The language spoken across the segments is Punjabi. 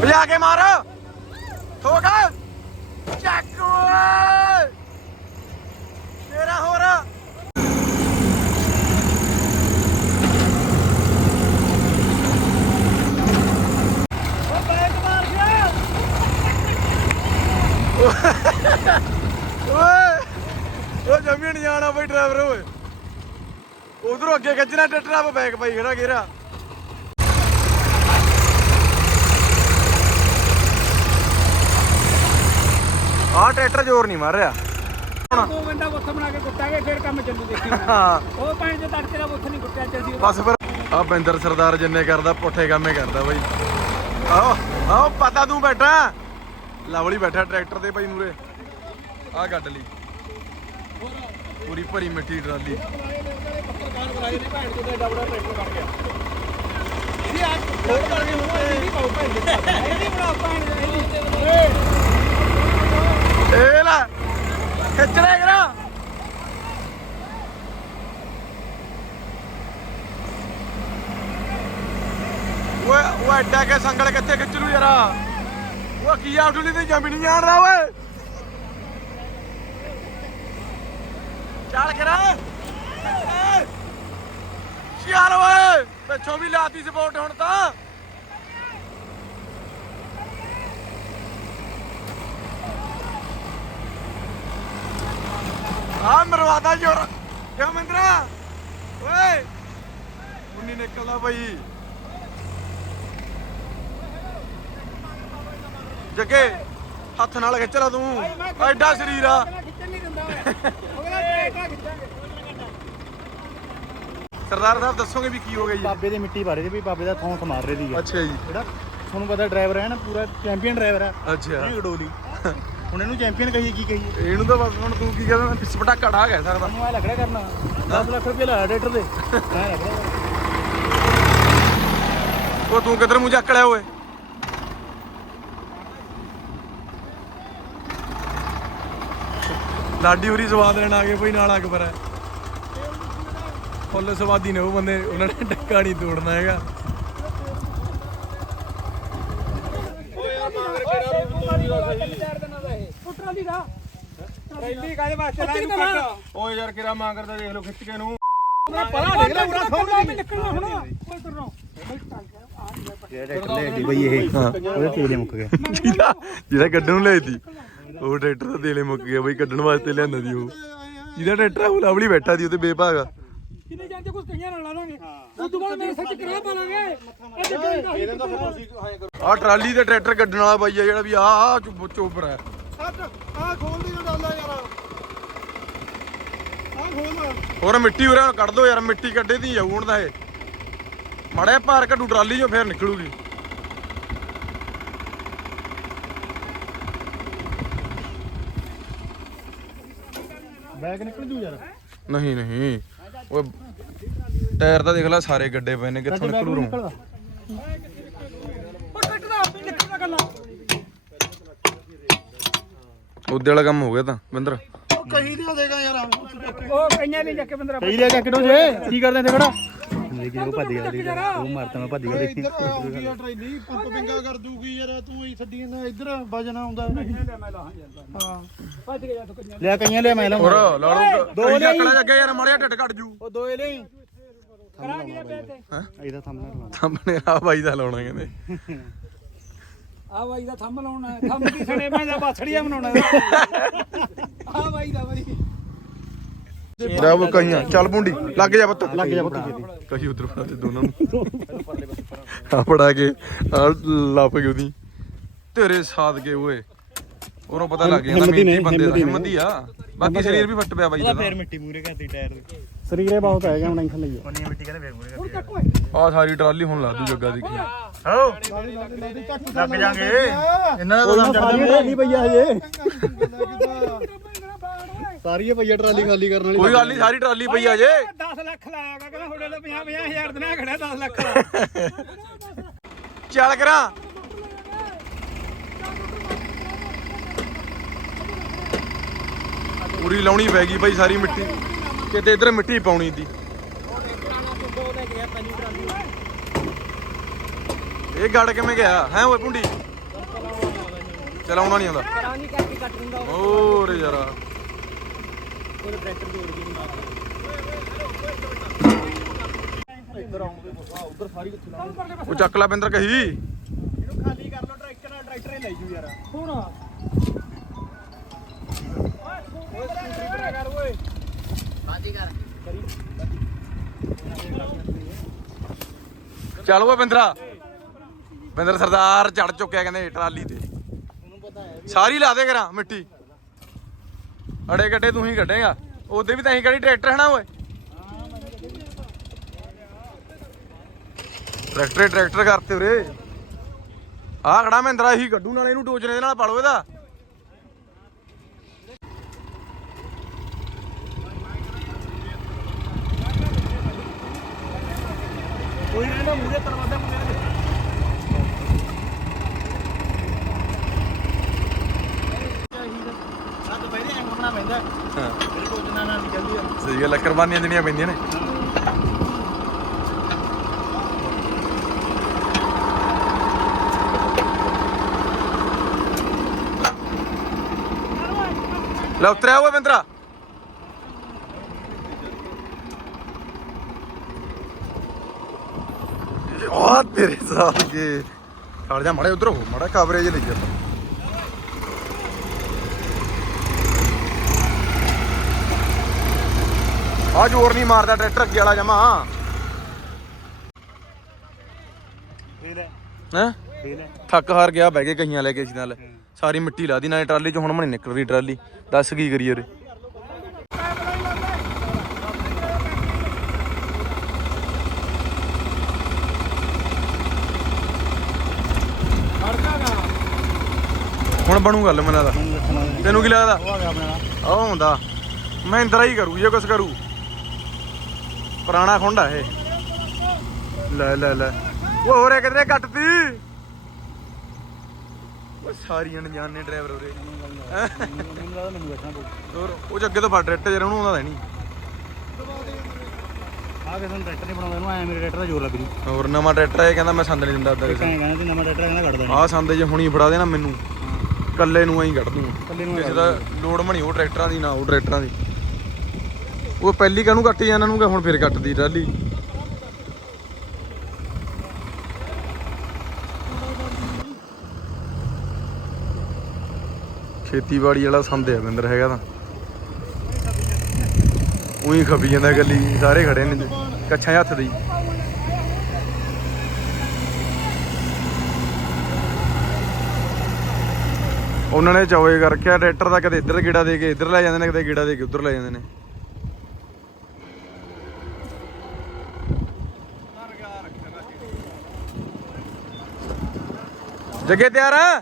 ਵਜਾ ਕੇ ਮਾਰ। ਠੋਕ। ਚੱਕ। ਓਏ ਤੇਰਾ ਹੋਰ। ਉਹ ਓਏ ਉਹ ਜਮੀ ਨਹੀਂ ਜਾਣਾ ਬਈ ਡਰਾਈਵਰ ਓਏ। ਉਧਰੋਂ ਅੱਗੇ ਗੱਜਣਾ ਟੱਟਣਾ ਪਾ ਬੈਕ ਪਾਈ ਖੜਾ ਗੇਰਾ ਆਹ ਟਰੈਕਟਰ ਜ਼ੋਰ ਨਹੀਂ ਮਾਰ ਰਿਹਾ। ਦੋ ਬੰਦਾ ਬੁੱਥ ਬਣਾ ਕੇ ਕੁੱਟਾਂਗੇ ਫਿਰ ਕੰਮ ਚੱਲੂ ਦੇਖੀ ਹਾਂ। ਉਹ ਭਾਂ ਜੇ ਤੜਕੇ ਦਾ ਬੁੱਥ ਨਹੀਂ ਕੁੱਟਿਆ ਤੇ ਅਸੀਂ ਬਸ ਫਿਰ। ਆ ਬਿੰਦਰ ਸਰਦਾਰ ਜਿੰਨੇ ਕਰਦਾ ਪੁੱਠੇ ਕੰਮੇ ਕਰਦਾ ਬਾਈ। ਆਓ ਆਓ ਪਤਾ ਤੂੰ ਬੈਠਾ। ਲਵਲੀ ਬੈਠਾ ਟਰੈਕਟਰ ਤੇ ਬਾਈ ਮੂਰੇ। ਆ ਗੱਡ ਲਈ। ਪੂਰੀ ਭਰੀ ਮਿੱਟੀ ਟਰਾਲੀ ਪੱਤਰਕਾਰ ਬੁਲਾਏ ਨੇ ਭੈਣ ਦਾ ਡਬੜਾ ਟਰੈਕਟਰ ਬਣ ਗਿਆ ਇਹਦੀ ਆ ਫੋੜ ਕਰਕੇ ਹੁਣ ਇਹਦੀ ਪਾਉ ਭੈਣ ਦੇ। ਇਹਦੀ ਬਣਾ ਭੈਣ ਦੇ। ਇਹ ਲੈ, ਖਿੱਚ ਲੈ ਕਰਾ ਓਏ ਉਹ ਐਡਾ ਕੇ ਸੰਗਲ ਕਿੱਥੇ ਖਿੱਚ ਲੂ ਯਾਰਾ? ਉਹ ਕੀ ਆਉਟਲੀ ਤੇ ਜੰਮ ਨਹੀਂ ਜਾਣ ਰਹਾ, ਓਏ? ਚੱਲ ਕਰਾ ਚੱਲ। ਓਏ, ਪਿੱਛੋਂ ਵੀ ਲਾਤੀ ਸਪੋਰਟ ਹੁਣ ਤਾਂ। ਆ ਮਰਵਾਦਾ ਜੋਰ। ਕਿਉਂ ਮੰਦਰਾ? ਓਏ। ਉਨੀ ਨਿਕਲਦਾ ਭਾਈ ਜੱਗੇ ਹੱਥ ਨਾਲ ਖਿੱਚ ਲਾ ਤੂੰ। ਐਡਾ ਸਰੀਰ ਆ। ਸਰਦਾਰ ਸਾਹਿਬ ਦੱਸੋਗੇ ਵੀ ਕੀ ਹੋ ਗਿਆ ਜੀ? ਬਾਬੇ ਦੀ ਮਿੱਟੀ ਭਰੇ ਦੀ ਵੀ ਬਾਬੇ ਦਾ ਥੌਂਕ ਮਾਰ ਰਹੀ ਦੀ ਅੱਛਾ ਜੀ। ਜਿਹੜਾ ਤੁਹਾਨੂੰ ਪਤਾ ਡਰਾਈਵਰ ਹੈ ਨਾ ਪੂਰਾ ਚੈਂਪੀਅਨ ਡਰਾਈਵਰ ਹੈ। ਅੱਛਾ। ਇਹ ਗਡੋਲੀ ਹੁਣ ਇਹਨੂੰ ਚੈਂਪੀਅਨ ਕਹੀਏ ਕੀ ਕਹੀਏ? ਇਹਨੂੰ ਤਾਂ ਬਸ ਹੁਣ ਤੂੰ ਕੀ ਕਹਿੰਦਾ ਪਿਸਪਟਾ ਕੜਾ ਕਹਿ ਸਕਦਾ ਤੁਹਾਨੂੰ ਆ ਲੱਗੜਾ ਕਰਨਾ। 10 ਲੱਖ ਰੁਪਏ ਲਾਇਆ ਡਾਕਟਰ ਦੇ ਐ ਲੱਗਦਾ ਉਹ ਤੂੰ ਕਿੱਧਰ ਮੂੰਹ ਚੱਕ ਲਿਆ ਓਏ? ਲਾਡੀ ਹੋਰੀ ਸਵਾਦ ਲੈਣ ਆ ਗਏ ਭਾਈ ਨਾਲ ਅਕਬਰ ਹੈ। ਫੁੱਲ ਸਵਾਦੀ ਨੇ ਉਹ ਬੰਦੇ ਉਹਨਾਂ ਨੇ ਡੱਕਾ ਨਹੀਂ ਤੋੜਨਾ ਹੈਗਾ ਟਰਾਲੀ ਦਾ ਟਰਾਲੀ ਕਾਹਦੇ ਵਾਸਤੇ ਲਾਈ ਨੂੰ ਕੱਟ। ਓਏ ਯਾਰ ਕਿਰਾ ਮਾਂ ਕਰਦਾ ਦੇਖ ਲਓ ਖਿੱਚ ਕੇ ਨੂੰ ਪਰਾਂ ਦੇਖ ਲੈ ਪੂਰਾ ਖੋਲ ਕੇ ਨਿਕਲਣਾ ਹੁਣ। ਕੋਈ ਕਰਨਾ ਇਹ। ਡਾਕਟਰ ਲੈ ਦੀ ਜਿਹੜਾ ਨੂੰ ਉਹ ਟਰੈਕਟਰ ਦਾ ਤੇਲੇ ਮੁੱਕ ਗਿਆ ਬਈ ਕੱਢਣ ਵਾਸਤੇ ਲਿਆਂਦਾ ਦੀ ਉਹ। ਜਿਹਦਾ ਟਰੈਕਟਰ ਆ ਉਹ ਲਵਲੀ ਬੈਠਾ ਦੀ ਉਹਤੇ ਬੇਭਾਗਾ ਕਿੰਨੇ ਜਾਂਦੇ ਕੁਝ ਕਈਆਂ ਨਾਲ ਲਾ ਲਾਂਗੇ। ਉਸ ਤੋਂ ਬਾਅਦ ਮੇਰੇ ਸੱਚ ਕਰਾ ਪਾ ਲਾਂਗੇ। ਅੱਜ ਕੋਈ ਕਾਹੀ ਆ ਟਰਾਲੀ ਤੇ ਟਰੈਕਟਰ ਕੱਢਣ ਵਾਲਾ ਬਾਈ ਆ ਜਿਹੜਾ ਵੀ ਆ ਆ ਚੋਪਰ ਹੈ ਆ ਖੋਲ ਦੀ ਡਾਲਾ ਯਾਰ। ਆ ਖੋਲ ਹੋਰ ਮਿੱਟੀ ਉਰੇ ਕੱਢ ਦੋ ਯਾਰ ਮਿੱਟੀ ਕੱਢੇ ਦੀ ਜਾਊ ਹੁਣ ਦਾ ਇਹ। ਮੜਿਆ ਭਾਰ ਕੱਢੂ ਟਰਾਲੀ ਚੋਂ ਫੇਰ ਨਿਕਲੂਗੀ। ਬੈਗ ਨਿਕਲ ਜੂ ਯਾਰ। ਨਹੀਂ ਨਹੀਂ। ਉਹ ਟਾਇਰ ਤਾਂ ਦੇਖ ਲੈ ਸਾਰੇ ਗੱਡੇ ਪਏ ਨੇ ਕਿੱਥੋਂ ਨਿਕਲੂ ਰੂ ਨਿਕਲਦਾ ਉਹ ਕੱਟ ਦਾ ਨਿਕਲਦਾ ਗੱਲਾਂ ਉਹਦੇ ਵਾਲਾ ਕੰਮ ਹੋ ਗਿਆ ਤਾਂ ਬਿੰਦਰ। ਕਹੀ ਦੇ ਦੇਗਾ ਯਾਰ ਉਹ ਕਈਆਂ ਨੇ ਜਾ ਕੇ ਬੰਦਰਾ ਕਹੀ ਦੇ ਕਿਡੋ ਜੇ? ਕੀ ਕਰਦੇ ਤੇ ਖੜਾ? ਦੇਖੀ ਉਹ ਭੱਜ ਗਿਆ ਦੇਖੀ ਉਹ ਮਾਰਤਾ ਮੈਂ ਭੱਜ ਗਿਆ ਦੇਖੀ ਟਰੇਲੀ ਪੰਪ ਪਿੰਗਾ ਕਰ ਦੂਗੀ ਯਾਰ ਤੂੰ ਹੀ ਛੱਡੀ ਜਾਂਦਾ ਇੱਧਰ ਵਜਣਾ ਆਉਂਦਾ। ਹਾਂ। ਭੱਜ ਗਿਆ ਤੂੰ ਕਈਆਂ ਲਿਆ ਕਈਆਂ ਲਿਆ ਮੈਂ ਹੋਰ ਲਾਉਂਗਾ ਲਾੜੂ ਦੋ ਚੱਕਲਾ ਜੱਗੇ ਯਾਰ ਮੜਿਆ ਢਿੱਡ ਘਟ ਜੂ। ਉਹ ਦੋਏ ਲਈ। ਕਰਾ ਗਿਆ ਪਿਆ ਤੇ ਇਹਦਾ ਸਾਹਮਣੇ ਲਾਉਣਾ। ਸਾਹਮਣੇ ਆ ਬਾਈ ਦਾ ਲਾਉਣਾ ਕਹਿੰਦੇ। ਆ ਬਾਈ ਦਾ ਥੰਮ ਲਾਉਣਾ ਹੈ। ਥੰਮ ਕੀ ਸਣੇ ਮੈਂ ਜਾਂ ਬਾਛੜੀਆਂ ਬਣਾਉਣਾ ਆ ਬਾਈ ਦਾ ਬਾਈ। ਲੈ ਉਹ ਕਹੀਆਂ ਚੱਲ ਪੁੰਡੀ ਲੱਗ ਜਾ ਪੁੱਤ। ਲੱਗ ਜਾ ਬੱਤੀ ਜੀ ਕਹੀ ਉਧਰ ਫੜਾ ਤੇ ਦੋਨਾਂ ਨੂੰ। ਆ ਫੜਾ ਕੇ ਆ ਲੱਪ ਗਈ ਉਹਦੀ। ਤੇਰੇ ਸਾਥ ਕੇ ਓਏ। ਉਹਨੂੰ ਪਤਾ ਲੱਗ ਜਾਂਦਾ ਹਿੰਮਤੀ ਮਿਹਨਤੀ ਬੰਦੇ ਦਾ ਹਿੰਮਤੀ। ਹਿੰਮਤੀ ਆ। ਬਾਕੀ ਸਰੀਰ ਵੀ ਫੱਟ ਪਿਆ ਬਾਈ ਦਾ। ਫੇਰ ਮਿੱਟੀ ਮੂਰੇ ਕਰਦੀ ਟਾਇਰ ਦੇ ਸਰੀਰੇ ਬਹੁਤ ਹੈ ਜਾਂ ਟੈਨਸ਼ਨ ਲਈਓ। ਉਹਨੀ ਮਿੱਟੀ ਕਹਿੰਦੇ ਫੇਰ ਮੂਰੇ ਹੁਣ ਚੱਕ ਓਏ ਆ ਸਾਰੀ ਟਰਾਲੀ ਹੁਣ ਲਾ ਦੂ ਜੱਗਾ ਦੀ ਹੋ ਲੱਗ ਜਾਾਂਗੇ। ਇਹਨਾਂ ਦਾ ਤਾਂ ਸਾਰੀ ਟਰਾਲੀ ਪਈਆ ਹਜੇ। ਸਾਰੀ ਪਈਆ ਟਰਾਲੀ ਖਾਲੀ ਕਰਨ ਵਾਲੀ ਕੋਈ ਗੱਲ ਨਹੀਂ ਸਾਰੀ ਟਰਾਲੀ ਪਈ ਆ ਜੇ। 10 ਲੱਖ ਲਾਇਆ ਗਾ ਕਹਿੰਦਾ ਤੁਹਾਡੇ ਲਈ 50 50 ਹਜ਼ਾਰ ਦਿਨਾ ਖੜਿਆ 10 ਲੱਖ ਚੱਲ ਕਰਾਂ। ਪੂਰੀ ਲਾਉਣੀ ਪੈ ਗਈ ਬਾਈ ਸਾਰੀ ਮਿੱਟੀ। ਕਿਤੇ ਇਧਰ ਮਿੱਟੀ ਪਾਉਣੀ ਦੀ। ਇਹ ਗੜ ਕਿਵੇਂ ਗਿਆ? ਹੈ ਓਏ ਪੁੰਡੀ ਚਲਾਉਣਾ ਨਹੀਂ ਆਉਂਦਾ। ਕਰਾਂ ਨਹੀਂ ਕਰਕੇ ਕੱਟ ਦਿੰਦਾ ਹੋਰ ਯਾਰਾ। ਟਰੈਕਟਰ ਇੱਧਰ ਆਉਂਦੇ ਉਧਰ ਸਾਰੀ ਕਿੱਥੇ ਉਹ ਚੱਕ ਲੈ ਬਿੰਦਰ ਕਹੀ। ਇਹਨੂੰ ਖਾਲੀ ਕਰ ਲਓ ਟਰੈਕਟਰ ਨਾਲ ਟਰੈਕਟਰ ਹੀ ਲੈ ਜੂ ਯਾਰ। ਹੁਣ। ਚੱਲ ਓਏ ਬਿੰਦਰਾ। ਬਿੰਦਰ ਸਰਦਾਰ ਚੜ ਚੁੱਕਿਆ ਕਹਿੰਦੇ ਟਰਾਲੀ ਤੇ। ਸਾਰੀ ਲਾ ਦੇ ਕਰਾਂ ਮਿੱਟੀ। ਅੜੇ ਗੱਡੇ ਤੂੰ ਹੀ ਕੱਢੇਗਾ। ਉਹਦੇ ਵੀ ਤਾਂ ਹੀ ਕਿਹੜੀ ਟਰੈਕਟਰ ਹੈ ਨਾ ਓਏ? ਟਰੈਕਟਰ ਟਰੈਕਟਰ ਕਰਤੇ ਉਰੇ। ਆਹ ਖੜਾ ਮਹਿੰਦਰਾ ਇਹੀ ਕੱਢੂ ਨਾਲ ਇਹਨੂੰ ਟੋਚਨੇ ਦੇ ਨਾਲ ਪਾਲੋ ਇਹਦਾ ਕੋਈ ਨਾ ਮੂਰੇ ਦਰਵਾਜ਼ਾ ਮੁੰਡੇ ਆ ਤਾਂ ਪਹਿਲੇ ਐਂ ਹੋਣਾ ਪੈਂਦਾ ਹਾਂ ਮੇਰੇ ਕੋਲ ਜਨਾ ਨਾਲ ਨਹੀਂ ਚੱਲਦੀ ਆ ਸਹੀ ਗੱਲ ਹੈ ਕੁਰਬਾਨੀਆਂ ਦੇਣੀਆਂ ਪੈਂਦੀਆਂ ਨੇ। ਲੈ ਉਤਰਿਆ ਹੋਇਆ ਬਿੰਦਰਾ ਆ ਤੇਰੇ ਸਾਥ ਕੇ। ਖੜ ਜਾ ਮੜੇ ਉਧਰ ਹੋ ਮੜਾ ਕਵਰੇਜ ਲਈ ਜਾਂਦਾ ਆ ਜ਼ੋਰ ਨਹੀਂ ਮਾਰਦਾ ਟਰੈਕਟਰ ਅੱਗੇ ਵਾਲਾ ਜਮਾ। ਹੈ। ਥੱਕ ਹਾਰ ਗਿਆ ਬਹਿ ਕੇ ਕਈਆਂ ਲੈ ਕੇ ਸੀ ਨਾਲ। ਸਾਰੀ ਮਿੱਟੀ ਲਾ ਦੀ ਨਾਲੇ ਟਰਾਲੀ ਚ ਹੁਣ ਮਣੀ ਨਿਕਲ ਰਹੀ ਟਰਾਲੀ। ਦੱਸ ਕੀ ਕਰੀਏ ਰੇ ਹੁਣ ਬਣੂ ਗੱਲ ਮੈਨੂੰ ਲੱਗਦਾ। ਤੈਨੂੰ ਕੀ ਲੱਗਦਾ? ਉਹ ਆ ਗਿਆ ਆਪਣਾ। ਉਹ ਹੁੰਦਾ। ਮਹਿੰਦਰਾ ਹੀ ਕਰੂ ਜੇ ਕੁਛ ਕਰੂ। ਪੁਰਾਣਾ ਖੁੰਡਾ ਇਹ। ਲੈ ਲੈ ਲੈ। ਉਹ ਹੋਰੇ ਕਿਧਰੇ ਕੱਟਦੀ ਉਹ ਸਾਰੀ ਅਣਜਾਣ ਡਰਾਈਵਰ ਉਰੇ। ਮੈਨੂੰ ਲੱਗਦਾ ਮੈਨੂੰ ਬੈਠਣਾ ਪਊ ਹੋਰ ਉਹ ਅੱਗੇ ਤੋਂ ਫੜ ਰੇਟ ਜਰ ਉਹਨੂੰ ਆਉਂਦਾ ਨਹੀਂ। ਆ ਕਿਸੇ ਨੂੰ ਟਰੈਕਟਰ ਨਹੀਂ ਬਣਾਉਂਦਾ ਇਹਨੂੰ ਐ ਮੇਰੇ ਟਰੈਕਟਰ ਦਾ ਜ਼ੋਰ ਲੱਗ ਜੂ। ਹੋਰ ਨਵਾਂ ਟਰੈਕਟਰ ਇਹ ਕਹਿੰਦਾ ਮੈਂ ਸੰਦ ਨਹੀਂ ਦਿੰਦਾ ਅੱਦਾ ਇੱਕ ਐਂ ਕਹਿੰਦਾ ਨਵਾਂ ਟਰੈਕਟਰ ਕਹਿੰਦਾ ਕੱਢ ਦੇਣਾ ਆਹ ਸੰਦ ਜੇ ਹੁਣੀ ਫੜਾ ਦੇਣਾ ਮੈਨੂੰ। ਕੱਲੇ ਨੂੰ ਐਂ ਕੱਢ ਕੱਲੇ ਨੂੰ ਕਿਸੇ ਦਾ ਲੋੜ ਬਣੀ ਉਹ ਟਰੈਕਟਰਾਂ ਦੀ ਨਾ ਉਹ ਟਰੈਕਟਰਾਂ ਦੀ। ਉਹ ਪਹਿਲੀ ਕਾਹਨੂੰ ਕੱਟੀ ਇਹਨਾਂ ਨੂੰ ਕਿ ਹੁਣ ਫਿਰ ਕੱਟਦੀ ਟਰਾਲੀ? ਖੇਤੀਬਾੜੀ ਵਾਲਾ ਸੰਦ ਹੈ ਬਿੰਦਰ ਹੈਗਾ ਤਾਂ। ਉਹੀ ਖਪੀ ਜਾਂਦਾ ਗੱਲੀ ਸਾਰੇ ਖੜੇ ਨੇ। ਕੱਛਾਂ ਹੱਥ ਦੇ ਉਹਨਾਂ ਨੇ ਚੋਏ ਕਰਕੇ ਟਰੈਕਟਰ ਦਾ ਕਦੇ ਇੱਧਰ ਗੇੜਾ ਦੇ ਕੇ ਇੱਧਰ ਲੈ ਜਾਂਦੇ ਨੇ, ਕਦੇ ਗੇੜਾ ਦੇ ਕੇ ਉੱਧਰ ਲੈ ਜਾਂਦੇ ਨੇ। ਜੱਗੇ ਤਿਆਰ ਆ?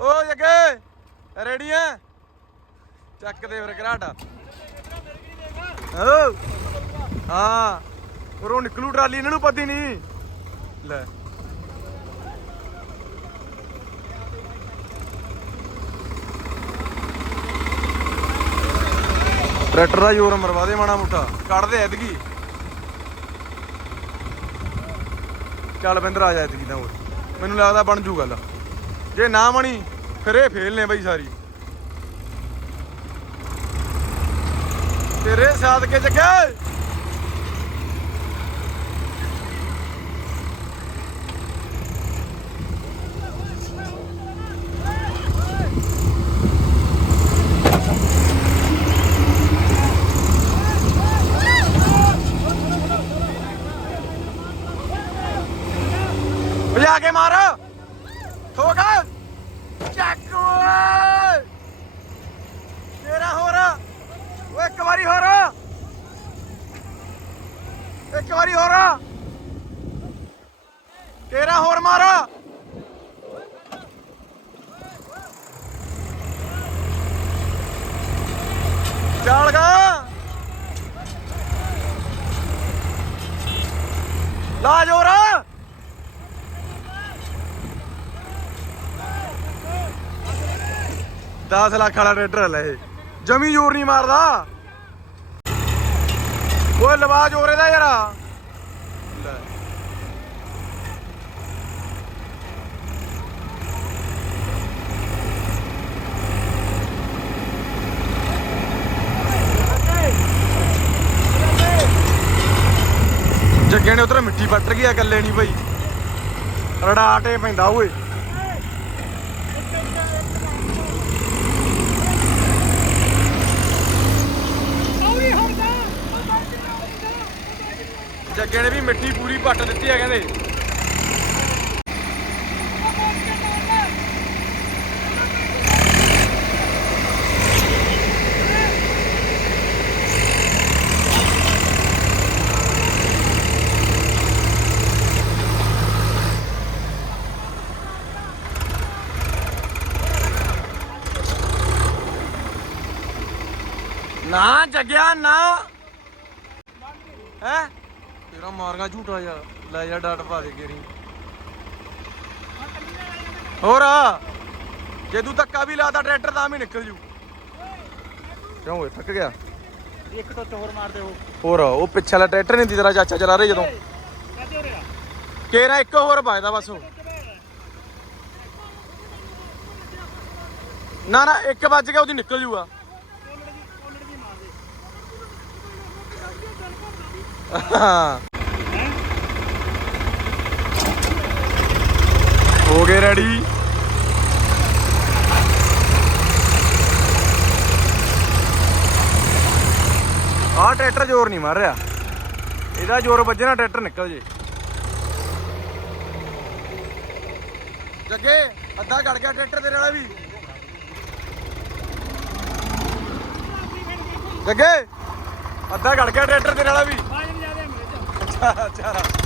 ਓ ਜੱਗੇ, ਰੈਡੀ ਆ? ਚੱਕ ਦੇ ਫਿਰ ਘਰਾਟਾ। ਹਾਂ ਹਾਂ, ਉਰੋਂ ਨਿਕਲੂ ਟਰਾਲੀ, ਇਹਨਾਂ ਨੂੰ ਪਤੀ ਨਹੀਂ। ਲੈ। ਟਰੈਕਟਰ ਦਾ ਜ਼ੋਰ ਮਰਵਾ ਦੇ ਮਾਣਾ ਮੋਟਾ। ਕੱਢ ਐਤਕੀ। ਚੱਲ ਬਿੰਦਰ ਆ ਜਾ ਐਤਕੀ ਤਾਂ ਹੋਰ। ਮੈਨੂੰ ਲੱਗਦਾ ਬਣ ਜੂ ਗੱਲ। ਜੇ ਨਾ ਬਣੀ, ਫਿਰ ਇਹ ਫੇਲ ਨੇ ਬਈ ਸਾਰੀ। ਤੇਰੇ ਸਾਥ ਕੇ ਜੱਗੇ 10 ਲੱਖ ਵਾਲਾ ਟਰੈਕਟਰ ਲੈ ਇਹ। ਜਮੀ ਜ਼ੋਰ ਨਹੀਂ ਮਾਰਦਾ। ਓਏ, ਲਵਾ ਜ਼ੋਰ ਇਹਦਾ ਯਾਰਾ। ਜੱਗੇ ਨੇ ਉਧਰ ਮਿੱਟੀ ਪੱਟ ਗਈ ਆ ਇਕੱਲੇ ਨਹੀਂ ਭਾਈ ਰੜਾਟੇ ਪੈਂਦਾ ਓਏ। ਜੱਗੇ ਨੇ ਵੀ ਮਿੱਟੀ ਪੂਰੀ ਪੱਟ ਦਿੱਤੀ ਆ ਕਹਿੰਦੇ। ਨਾ ਜੱਗਿਆ ਨਾ। ਹੈ? ਤੇਰਾ ਮਾਰਗਾ ਝੂਟਾ ਯਾਰ ਲੈ ਜਾ ਡਾਟ ਪਾ ਦੇ ਕੇਰੀ। ਹੋਰ ਆ, ਜੇ ਤੂੰ ਧੱਕਾ ਵੀ ਲਾਦਾ ਟਰੈਕਟਰ ਤਾਂ ਵੀ ਨਿਕਲ ਜੂ। ਕਿਉਂ ਓਏ ਥੱਕ ਗਿਆ? ਇੱਕ ਤੋਂ ਚੋਰ ਮਾਰਦੇ ਹੋ। ਹੋਰ ਉਹ ਪਿੱਛੇ ਵਾਲਾ ਟਰੈਕਟਰ ਨਹੀਂ ਦੀ ਤੇਰਾ ਚਾਚਾ ਚਲਾ ਰਿਹਾ ਜਦੋਂ। ਕੇਰਾ ਇੱਕ ਹੋਰ ਵੱਜਦਾ ਬਸ ਉਹ। ਨਾ ਨਾ ਇੱਕ ਵੱਜ ਗਿਆ ਉਹਦੀ ਨਿਕਲ ਜੂਗਾ। ਹਾਂ ਹੋ ਗਏ ਰੈਡੀ। ਆਹ ਟਰੈਕਟਰ ਜ਼ੋਰ ਨਹੀਂ ਮਾਰ ਰਿਹਾ। ਇਹਦਾ ਜ਼ੋਰ ਵੱਜਣਾ ਟਰੈਕਟਰ ਨਿਕਲ ਜੇ। ਜੱਗੇ ਅੱਧਾ ਗੜ ਗਿਆ ਟਰੈਕਟਰ ਤੇਰੇ ਵਾਲਾ ਵੀ। ਜੱਗੇ ਅੱਧਾ ਗੜ ਗਿਆ ਟਰੈਕਟਰ ਤੇਰੇ ਵਾਲਾ ਵੀ। ਅੱਛਾ ਅੱਛਾ।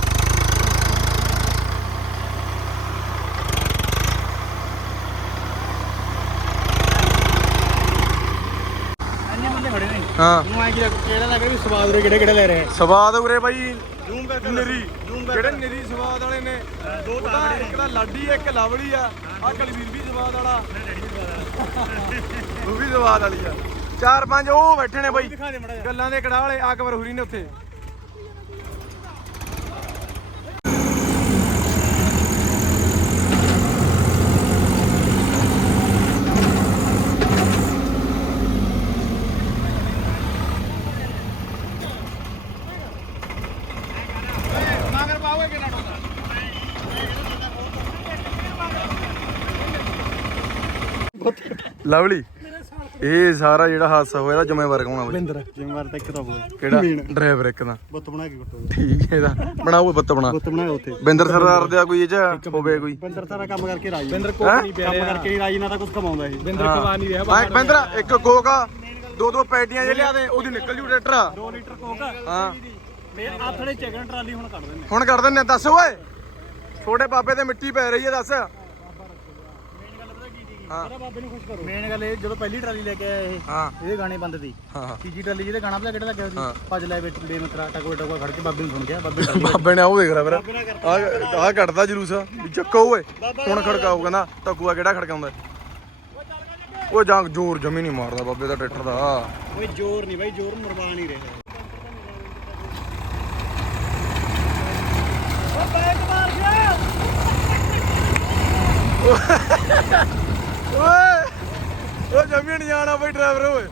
ਬੰਦੇ ਖੜੇ ਨੇ ਹਾਂ। ਤੂੰ ਐਂ ਕੀ ਕਿਹੜਾ ਲੱਗ ਰਿਹਾ ਵੀ ਸਵਾਦ ਉਰੇ ਕਿਹੜੇ ਕਿਹੜੇ ਲੈ ਰਹੇ ਸਵਾਦ ਉਰੇ ਬਾਈ ਜ਼ੂਮ ਕਰਕੇ ਨਿਰੀ ਜਿਹੜੇ ਨਿਰੀ ਸਵਾਦ ਵਾਲੇ ਨੇ ਦੋ ਉਹ ਤਾਂ ਇੱਕ ਤਾਂ ਲਾਡੀ ਆ, ਇੱਕ ਲਵਲੀ ਆ ਆ ਕਲਵੀਰ ਵੀ ਸਵਾਦ ਵਾਲਾ। ਉਹ ਵੀ ਸਵਾਦ ਵਾਲੀ ਆ। ਚਾਰ ਪੰਜ ਉਹ ਬੈਠੇ ਨੇ ਬਾਈ। ਗੱਲਾਂ ਦੇ ਕੜਾ ਵਾਲੇ ਆਕਬਰ ਹੁਰੀ ਨੇ ਉੱਥੇ ਮਾਗਰ ਪਾਓਗੇ ਕਿ ਨਾ ਟੋਕਾ ਲਵਲੀ ਇਹ ਸਾਰਾ ਜਿਹੜਾ ਹਾਦਸਾ ਹੋਇਆ ਇਹਦਾ ਜ਼ਿੰਮੇਵਾਰ ਕੌਣ ਆ ਬਾਈ? ਬਿੰਦਰ ਜਿੰਮੇਵਾਰ ਤਾਂ ਇੱਕ ਤਾਂ ਹੋਇਆ ਕਿਹੜਾ? ਡਰਾਈਵਰ ਇੱਕ ਦਾ। ਬੁੱਤ ਬਣਾ ਕੇ ਕੁੱਟੋ। ਠੀਕ ਹੈ ਇਹਦਾ। ਬਣਾਓ ਬੱਤ ਬਣਾ। ਬੁੱਤ ਬਣਾਇਆ ਉੱਥੇ। ਬਿੰਦਰ ਸਰਦਾਰ ਦਾ ਕੋਈ ਇਹ ਚ? ਹੋਵੇ ਕੋਈ। ਬਿੰਦਰ ਸਾਰਾ ਕੰਮ ਕਰਕੇ ਰਾਜੀ ਬਿੰਦਰ? ਕੋਕ ਨਹੀਂ ਪਿਆ ਕੰਮ ਕਰਕੇ ਨਹੀਂ ਰਾਜੀ ਨਾ ਤਾਂ ਕੁਝ ਕਮਾਉਂਦਾ ਇਹ। ਬਿੰਦਰ ਕਮਾ ਨਹੀਂ ਰਿਹਾ ਹਾਂ ਬਿੰਦਰ ਇੱਕ ਕੋਕਾ ਦੋ ਦੋ ਪੈਟੀਆਂ ਜੇ ਲਿਆ ਦੇ ਉਹਦੀ ਨਿਕਲ ਜੂ ਟਰੈਕਟਰ। 2 ਲੀਟਰ ਕੋਕ ਹਾਂ। ਫੇਰ ਆਥੜੇ ਚਿਕਨ ਟਰਾਲੀ ਹੁਣ ਕੱਢ ਦਿੰਦੇ। ਹੁਣ ਕਰ ਦਿੰਨੇ ਦੱਸ ਓਏ। ਛੋਟੇ ਬਾਬੇ ਤੇ ਮਿੱਟੀ ਪੈ ਰਹੀ ਹੈ ਦੱਸ। ਹਾਂ। ਬਾਬੇ ਨੂੰ ਖੁਸ਼ ਕਰੋ। ਮੇਨ ਗੱਲ ਇਹ ਜਦੋਂ ਪਹਿਲੀ ਟਰਾਲੀ ਲੈ ਕੇ ਆਇਆ ਇਹ ਹਾਂ। ਇਹਦੇ ਗਾਣੇ ਬੰਦ ਸੀ। ਹਾਂ ਤੀਜੀ ਟਰਾਲੀ ਜਿਹਦੇ ਗਾਣਾ ਪਤਾ ਕਿਹੜਾ ਲੱਗਿਆ ਹਾਂ। ਸੀ ਭੱਜ ਲੈ ਵਿੱਚ ਬੇਮਤਰਾ ਟਕੋ ਟਕੋ ਖੜ ਕੇ ਬਾਬੇ ਨੂੰ ਸੁਣ ਗਿਆ ਬਾਬੇ ਬਾਬੇ ਨੇ ਆਉ ਦੇਖ ਰਿਹਾ ਫਿਰ। ਆ ਆ ਕੱਢਦਾ ਜਲੂਸ ਵੀ ਚੱਕੋ ਓਏ। ਹੁਣ ਖੜਕਾਓ ਕਹਿੰਦਾ ਟਕੂਆ ਕਿਹੜਾ ਖੜਕਾਉਂਦਾ? ਉਹ ਜੰਗ। ਜ਼ੋਰ ਜਮੀ ਨਹੀਂ ਮਾਰਦਾ ਬਾਬੇ ਦਾ ਟਰੈਕਟਰ ਦਾ। ਓਏ ਜ਼ੋਰ ਨਹੀਂ ਬਾਈ ਜ਼ੋਰ ਮਰਵਾ ਨਹੀਂ ਰਿਹਾ। ਓ ਬੈਕ ਮਾਰ ਗਿਆ ਓਏ ਉਹ ਜਮੀ ਨਹੀਂ ਜਾਣਾ ਬਈ ਡਰਾਈਵਰ ਓਏ।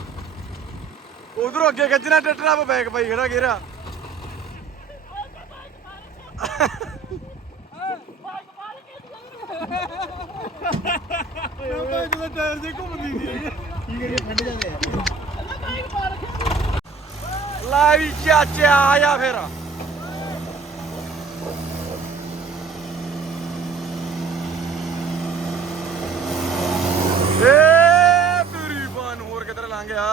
ਉਧਰੋਂ ਅੱਗੇ ਖੱਜਣਾ ਟਰੈਕਟਰ ਆਪ ਬੈਕ ਪਾਈ ਖੜਾ ਗੇਰਾ। ਜਦੋਂ ਟਾਇਰ ਜੇ ਘੁੰਮਦੀ ਸੀ ਕੀ ਕਰੀਏ ਫੰਡ ਜਾਂਦੇ ਆ ਲੈ ਚਾਚਾ ਆਇਆ ਫਿਰ। ਏ ਤੇਰੀ ਬਾਨ ਹੋਰ ਕਿੱਧਰ ਲੰਘ ਗਿਆ?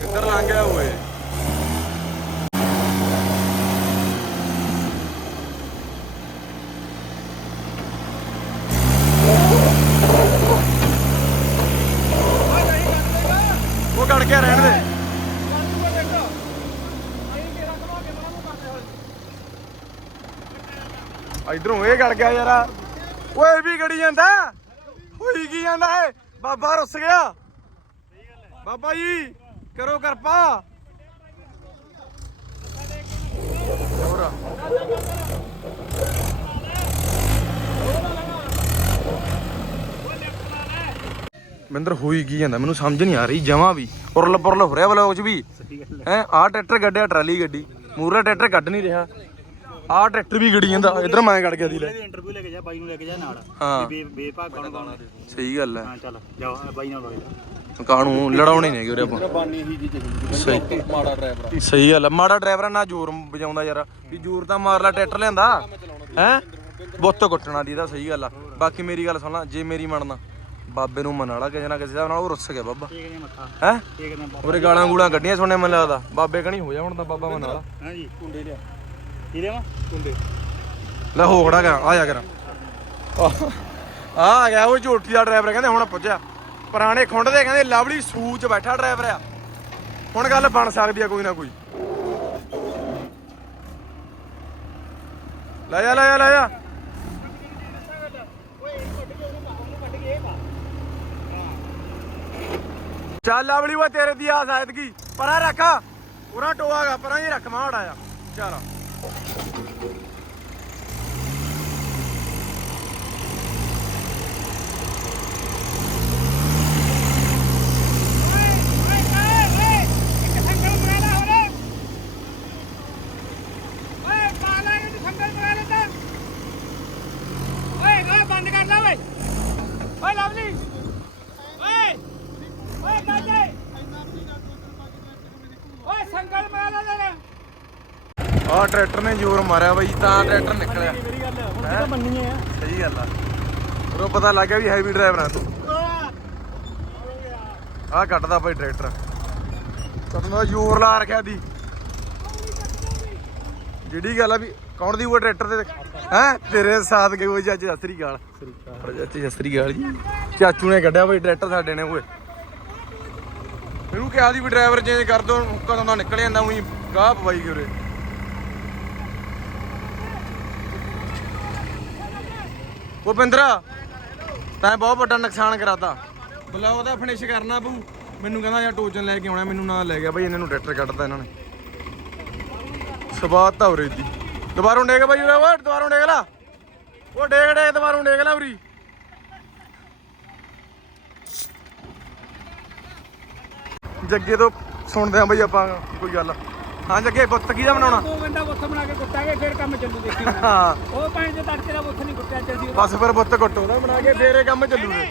ਕਿੱਧਰ ਲੰਘ ਗਿਆ ਓਏ? ਉਹ ਗੜ ਕੇ ਰਹਿਣ ਦੇ। ਇਧਰੋਂ ਇਹ ਗੜ ਗਿਆ ਯਾਰ। ਓਏ ਵੀ ਗੜੀ ਜਾਂਦਾ। ਹੋਈ ਕੀ ਜਾਂਦਾ ਏ ਬਾਬਾ ਰੁੱਸ ਗਿਆ। ਬਾਬਾ ਜੀ ਕਰੋ ਕਿਰਪਾ। ਹੋਰ ਮਿੰਦਰ ਹੋਈ ਕੀ ਜਾਂਦਾ? ਮੈਨੂੰ ਸਮਝ ਨਹੀਂ ਆ ਰਹੀ ਜਮਾਂ ਵੀ। ਉਰਲ ਪੁਰਲ ਹੋ ਰਿਹਾ ਵਲੋਗ ਚ ਵੀ। ਹੈ। ਆਹ ਟਰੈਕਟਰ ਗੱਡਿਆ ਟਰਾਲੀ ਗੱਡੀ। ਮੂਰੇ ਟਰੈਕਟਰ ਕੱਢ ਨਹੀਂ ਰਿਹਾ। ਆਹ ਟਰੈਕਟਰ ਵੀ ਗੜੀ ਜਾਂਦਾ ਇਧਰ ਮੈਂ ਕੱਢ ਗਿਆ ਦੀ ਲੈ। ਇੰਟਰਵਿਊ ਲੈ ਕੇ ਜਾ ਬਾਈ ਨੂੰ ਲੈ ਕੇ ਜਾ ਨਾਲ। ਹਾਂ। ਬੇ ਬੇਭਾਗ ਕੌਣ ਕੌਣ ਸਹੀ ਗੱਲ ਹੈ ਹਾਂ ਚੱਲ ਜਾ ਬਾਈ ਨਾਲ ਵਗ ਕਾਣੂ ਲੜਾਉਣੇ ਨੇ ਉਰੇ ਆਪਾਂ। ਬਾਨੀ ਹੀ ਜੀ ਸਹੀ। ਮਾੜਾ ਡਰਾਈਵਰ ਸਹੀ ਗੱਲ ਮਾੜਾ ਡਰਾਈਵਰ ਨਾ ਜ਼ੋਰ ਵਜਾਉਂਦਾ ਯਾਰ। ਵੀ ਜ਼ੋਰ ਤਾਂ ਮਾਰ ਲਾ ਟਰੈਕਟਰ ਲਿਆਂਦਾ। ਹੈ? ਬੁੱਤ ਕੁੱਟਣਾ ਦੀ ਇਹਦਾ ਸਹੀ ਗੱਲ ਆ। ਬਾਕੀ ਮੇਰੀ ਗੱਲ ਸੁਣ ਲਾ ਜੇ ਮੇਰੀ ਮੰਨਦਾ ਬਾਬੇ ਨੂੰ ਮਨਾ ਲਾ ਕਿਸੇ ਨਾ ਕਿਸੇ ਨਾਲ ਉਹ ਰੁੱਸ ਗਿਆ ਬਾਬਾ। ਠੀਕ ਨੇ ਮੱਥਾ। ਹੈ? ਠੀਕ ਨੇ ਉਹਰੇ ਗਾਲਾਂ ਗੂਲਾਂ ਕੱਢੀਆਂ ਸੁਣਨੇ ਮੈਨੂੰ ਲੱਗਦਾ। ਬਾਬੇ ਕਣੀ ਹੋ ਜਾ ਹੁਣ ਤਾਂ ਬਾਬਾ ਮਨਾ ਲਾ। ਹਾਂ ਜੀ ਕੁੰਡੇ ਲਿਆ। ਕੀ ਦੇਵਾਂ ਕੁੰਡੇ। ਲੈ ਹੋ ਖੜਾ ਕਰ ਆ ਜਾ ਕਰ। ਆ ਆ ਗਿਆ ਉਹ ਝੋਟੀ ਦਾ ਡਰਾਈਵਰ ਕਹਿੰਦੇ ਹੁਣ ਪੁੱਜਿਆ। ਪੁਰਾਣੇ ਖੁੰਡ ਦੇ ਕਹਿੰਦੇ ਲਵਲੀ ਸੂਚ ਬੈਠਾ ਡਰਾਈਵਰ ਆ। ਹੁਣ ਗੱਲ ਬਣ ਸਕਦੀ ਆ ਕੋਈ ਨਾ ਕੋਈ। ਲੈ ਜਾ ਲੈ ਜਾ ਲੈ ਜਾ। ਚੱਲ ਲਵਲੀ ਵਾ ਤੇਰੇ ਦੀ ਆਸ ਆਇਦਗੀ ਪਰਾਂ ਰੱਖ। ਪੂਰਾ ਟੋਆਗਾ ਪਰਾਂ ਹੀ ਰੱਖ ਮਾੜਾ ਆ ਚੱਲ। Thank you. ਟਰੈਕਟਰ ਨੇ ਜ਼ੋਰ ਮਾਰਿਆ ਬਾਈ ਤਾਂ ਟਰੈਕਟਰ ਨਿਕਲਿਆ। ਮੇਰੀ ਗੱਲ ਹੁਣ ਤਾਂ ਮੰਨੀਏ ਆ। ਸਹੀ ਗੱਲ ਆ। ਉਹ ਪਤਾ ਲੱਗ ਗਿਆ ਵੀ ਹੈਵੀ ਡਰਾਈਵਰ ਆ ਤੂੰ। ਆਹ ਕੱਟਦਾ ਭਾਈ ਟਰੈਕਟਰ। ਦਾ ਜ਼ੋਰ ਲਾ ਰੱਖਿਆ ਦੀ। ਜਿਹੜੀ ਗੱਲ ਆ ਵੀ ਕੌਣ ਦੀ ਉਹ ਟਰੈਕਟਰ ਤੇ? ਹੈ? ਤੇਰੇ ਸਾਥ ਗਏ ਉਹ ਚਾਚੇ ਸਤਿ ਸ੍ਰੀ ਅਕਾਲ। ਪਰ ਚਾਚੇ ਸਤਿ ਸ੍ਰੀ ਅਕਾਲ ਜੀ। ਚਾਚੂ ਨੇ ਕੱਢਿਆ ਭਾਈ ਟਰੈਕਟਰ ਸਾਡੇ ਨੇ ਓਏ। ਇਹਨੂੰ ਕਿਹਾ ਸੀ ਵੀ ਡਰਾਈਵਰ ਚੇਂਜ ਕਰ ਦੋ ਕਦੋਂ ਦਾ ਨਿਕਲ ਜਾਂਦਾ ਉਹੀ ਗਾਹ ਪਵਾਈ ਗਿਰੇ ਭੁਪਿੰਦਰ ਤੈਂ ਬਹੁਤ ਵੱਡਾ ਨੁਕਸਾਨ ਕਰਾਤਾ। ਬਲਾ ਉਹਦਾ ਫਿਨਿਸ਼ ਕਰਨਾ ਪਊ। ਮੈਨੂੰ ਕਹਿੰਦਾ ਯਾਰ ਟੋਚਨ ਲੈ ਕੇ ਆਉਣਾ, ਮੈਨੂੰ ਨਾਲ ਲੈ ਗਿਆ ਬਈ, ਇਹਨਾਂ ਨੂੰ ਟਰੈਕਟਰ ਕੱਢਦਾ ਇਹਨਾਂ ਨੇ। ਸਵਾਦ ਤਾਂ ਉਰੇ ਦੀ। ਦੁਬਾਰੋਂ ਡੇਗ ਬਾਈ ਉਰੇ, ਓਏ, ਦੁਬਾਰੋਂ ਡੇਗ ਲਾ। ਉਹ ਡੇਗ ਡੇਗ, ਦੁਬਾਰੋਂ ਡੇਗ ਲਾ ਉਰੀ। ਜੱਗੇ ਤੋਂ ਸੁਣਦੇ ਆ ਬਾਈ ਆਪਾਂ ਕੋਈ ਗੱਲ। ਹਾਂ ਜੱਗੇ ਬੁੱਤ ਕਿਹਦਾ ਬਣਾਉਣਾ? ਦੋ ਬੰਦਾ ਬੁੱਥ ਬਣਾ ਕੇ ਕੁੱਟਾਂਗੇ ਫਿਰ ਕੰਮ ਚੱਲੂ ਦੇਖੀ ਹਾਂ। ਉਹ ਭਾਂ ਜੇ ਤੜਕੇ ਦਾ ਬੁੱਥ ਨਹੀਂ ਕੁੱਟਿਆ ਚੱਲਦੀ ਬਸ ਫਿਰ ਬੁੱਤ ਘਟੋ ਨਾ ਬਣਾ ਕੇ ਫੇਰ ਇਹ ਕੰਮ ਚੱਲੂ ਰੇ